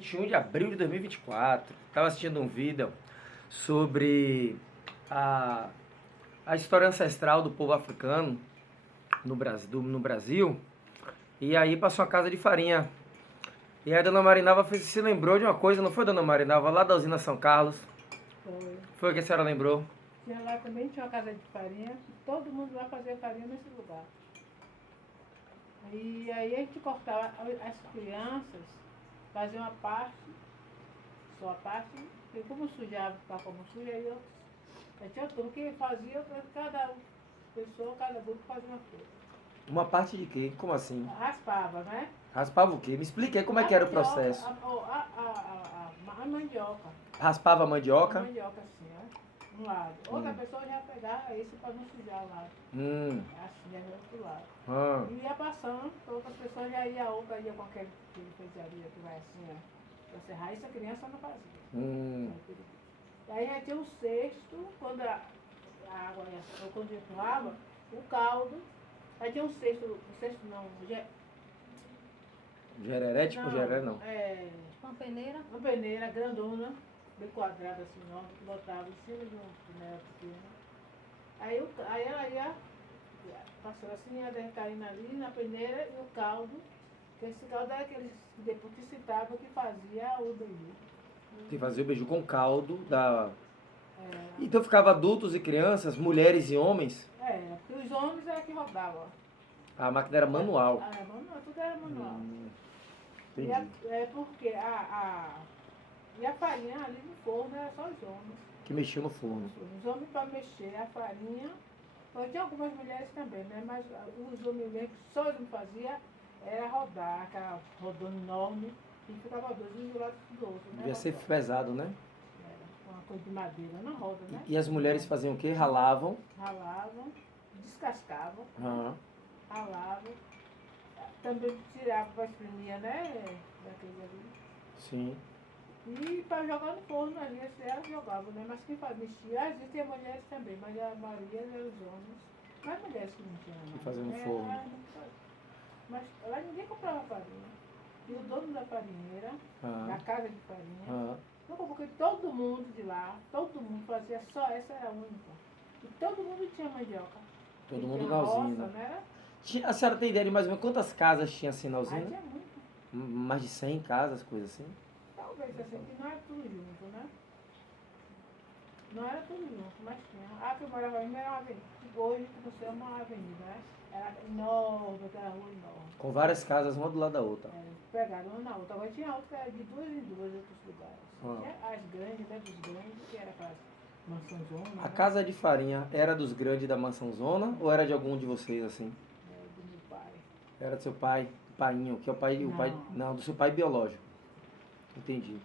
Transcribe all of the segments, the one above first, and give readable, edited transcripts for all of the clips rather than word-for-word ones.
21 de abril de 2024. Estava assistindo um vídeo sobre a história ancestral do povo africano no Brasil. E aí passou uma casa de farinha. E aí a dona Marinalva se lembrou de uma coisa, não foi, dona Marinalva? Lá da usina São Carlos. Foi. Foi o que a senhora lembrou? Lá também tinha uma casa de farinha, todo mundo lá fazia farinha nesse lugar. E aí a gente cortava, as crianças faziam uma parte, só a parte, e como sujava, ficava como suja, aí eu tinha turma que fazia, cada pessoa, cada grupo fazia uma coisa. Uma parte de quê? Como assim? Raspava, né? Raspava o quê? Me explique aí como é que era o processo. A mandioca. Raspava a mandioca? A mandioca assim, ó, um lado. Outra pessoa já pegava esse para não sujar o lado. Assim, já do outro lado. E ia passando, outras pessoas já ia, a outra ia com aquele feitiçaria que vai assim, ó. Pra serrar, isso a criança não fazia. E aí já tinha um cesto, quando a água ia, ou quando empurrava, o caldo. Aí tinha um cesto não, Gereré, tipo geré não. Uma peneira? Uma peneira grandona, bem quadrada assim, ó, botava em cima de uma panela pequena. Aí ela ia, passou assim, ia derretendo ali na peneira e o caldo, que esse caldo era aquele que depois que citava que fazia o beiju. Que fazia o beiju com caldo da... Então ficava adultos e crianças, mulheres e homens? Porque os homens era que rodavam. A máquina era manual. Manual, tudo era manual. Entendi. Porque e a farinha ali no forno era só os homens. Que mexiam no forno. Os homens para mexer a farinha, tinha algumas mulheres também, né? Mas os homens mesmo, que só eles faziam, era rodar, aquela rodona enorme, e ficava dois, um do lado do outro, né? Devia ser pesado, né? Uma coisa de madeira, não roda, né? E as mulheres faziam o quê? Ralavam. Ralavam, descascavam, ralavam, também tiravam para espremia, né? Daquele ali. Sim. E para jogar no forno ali, elas jogavam, né? Mas quem mexia, às vezes tinha mulheres também, mas a maioria eram os homens. Mas mulheres que não tinham nada. Que faziam no forno. Mas lá ninguém comprava farinha. E o dono da farinheira, da casa de farinha, porque todo mundo de lá, todo mundo fazia só essa, era a única. E todo mundo tinha mandioca. Todo mundo na usina. Né? A senhora tem ideia de mais ou menos quantas casas tinha assim na usina? Tinha muito. Mais de 100 casas, coisas assim? Talvez assim, que não era tudo junto, né? Não era tudo junto, mas tinha. A que eu morava ainda era uma avenida. Hoje você é uma avenida, né? Era enorme, aquela rua enorme. Com várias casas, uma do lado da outra. Pegaram uma na outra. Agora tinha outra que era de duas em duas outros lugares. Tinha as grandes, né? Dos grandes, que era aquelas mansãozona. A casa de farinha era dos grandes da mansãozona ou era de algum de vocês assim? Era do meu pai. Era do seu pai, painho, que é o pai, não, do seu pai biológico. Entendi.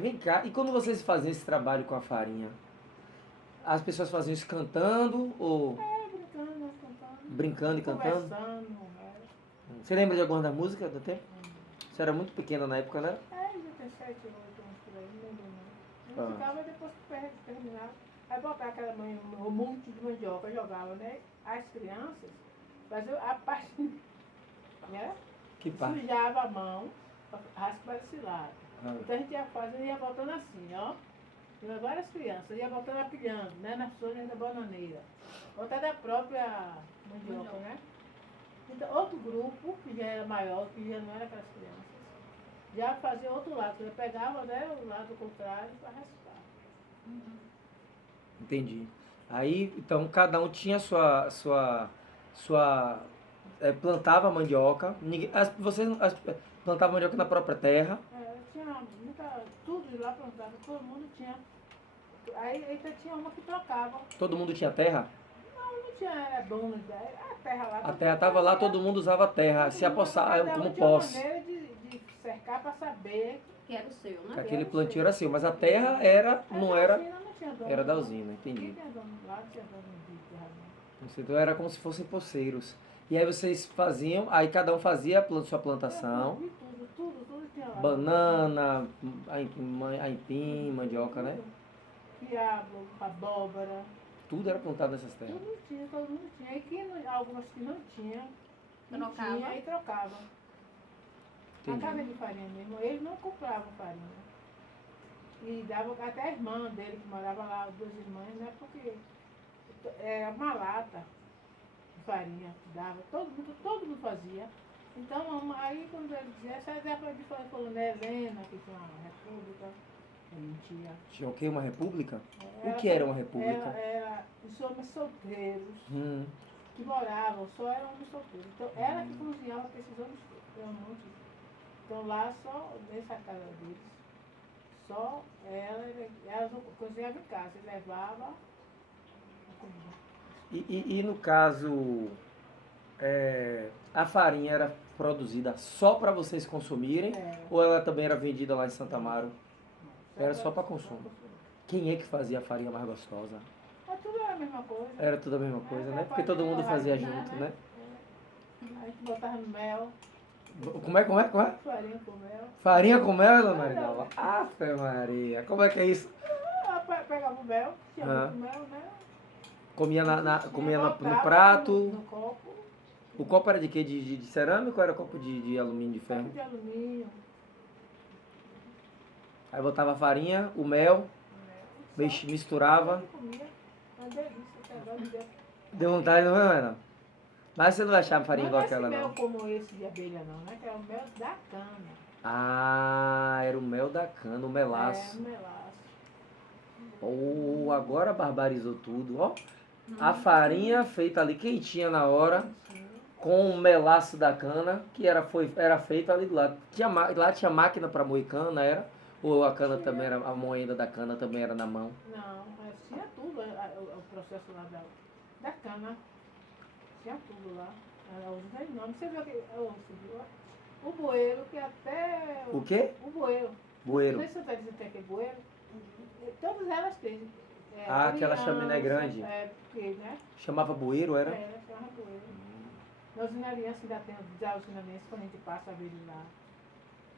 Vem cá, e quando vocês faziam esse trabalho com a farinha, as pessoas faziam isso cantando ou... Brincando, cantando. Brincando e cantando? Conversando, Você lembra de alguma da música do tempo? Você era muito pequena na época, né? Já tem 7 ou 8 anos por aí, não lembro não. A gente ficava depois que terminava. Aí botava aquela um monte de mandioca, jogava, né? As crianças faziam a parte, né? Que parte? Sujava a mão, raspar esse lado. Então a gente ia fazendo, ia botando assim, ó. Tinha várias crianças, ia botando apilhando, né? Nas folhas da bananeira. Outra da própria mandioca, né? Então, outro grupo, que já era maior, que já não era aquelas crianças, já fazia outro lado. Já pegava, né, o lado contrário para raspar. Entendi. Aí, então, cada um tinha plantava mandioca. Vocês plantavam mandioca na própria terra? Tinha tudo de lá plantado, todo mundo tinha. Aí tinha uma que trocava. Todo mundo tinha terra? Não tinha, era dono, a terra lá. A terra estava lá, todo mundo usava a terra, se apossar como posse. Tinha maneira de cercar para saber que era o seu, né? Que aquele plantio era seu, mas a terra era, não era, dono, era da usina, entendi. Não tinha dono lá, não tinha dono de terra não. Então era como se fossem poceiros. E aí vocês faziam, aí cada um fazia a sua plantação. Tudo tinha lá. Banana, aipim, mandioca, né? Quiabo, abóbora. Tudo era plantado nessas terras. Tudo tinha, todo mundo tinha. E algumas que não tinham, Trocava. tinha e trocava. A casa de farinha mesmo, eles não compravam farinha. E dava até a irmã dele, que morava lá, as duas irmãs, né? Porque era uma lata de farinha que dava, todo mundo fazia. Então, aí quando ele dizia, essa é de falou, né, Helena, que tinha uma república, mentia. Tinha o quê? Uma república? Era, O que era uma república? Era os homens solteiros que moravam, só eram homens solteiros. Então, ela que cozinhava para esses homens solteiros. Então, lá só, nessa casa deles, só ela cozinhava em casa e levava a comida. E no caso, a farinha era produzida só para vocês consumirem ou ela também era vendida lá em Santo Amaro? Era só para consumo. Quem é que fazia a farinha mais gostosa? Tudo era a mesma coisa. Era tudo a mesma coisa, né? Porque todo mundo fazia junto, né? A gente botava no mel. Como é? Farinha com mel. Farinha com mel, dona Marinalva? Ave Maria, como é que é isso? Pegava o mel, tinha muito mel, né? Comia no prato. No copo. O copo era de quê? De cerâmica ou era copo de alumínio, de ferro? Copo de alumínio. Aí botava a farinha, o mel, misturava. Comia. Uma delícia, agora me deu. Deu vontade, não é, não? Mas você não vai achar farinha igual Não é aquela, mel não? como esse de abelha, não, né? Que é o mel da cana. Ah, era o mel da cana, o melaço. É, o melaço. Oh, agora barbarizou tudo, ó. A farinha feita ali quentinha na hora, com o melaço da cana, que era feito ali do lado. Lá tinha máquina para moer cana, era? Ou a cana também era, a moenda da cana também era na mão? Não, mas tinha tudo, o processo lá da cana. Tinha tudo lá. Era os dois nomes. Você viu que o bueiro, que até... O quê? O bueiro. Bueiro. Não sei se você está dizendo que é bueiro. Todas elas têm. Aquela chaminé grande. Porque, né? Chamava bueiro, era? Chamava bueiro. Na usina Aliança ainda tem a usina Aliança, quando a gente passa a ver lá.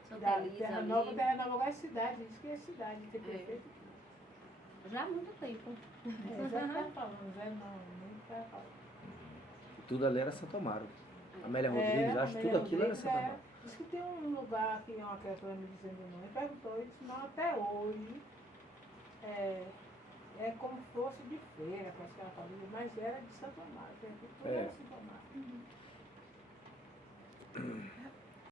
Santa Elisa Terra ali. Nova agora é cidade, isso que é cidade, tem prefeito. Já há muito tempo. Já está falando, já não, nem está falando. Tudo ali era Santo Amaro. Amélia Rodrigues, acho que tudo aquilo era Santo Amaro. Diz que tem um lugar aqui, uma criatura me dizendo o nome, perguntou, e disse, não, até hoje é como se fosse de feira para aquela família, mas era de Santo Amaro, tudo era Santo Amaro.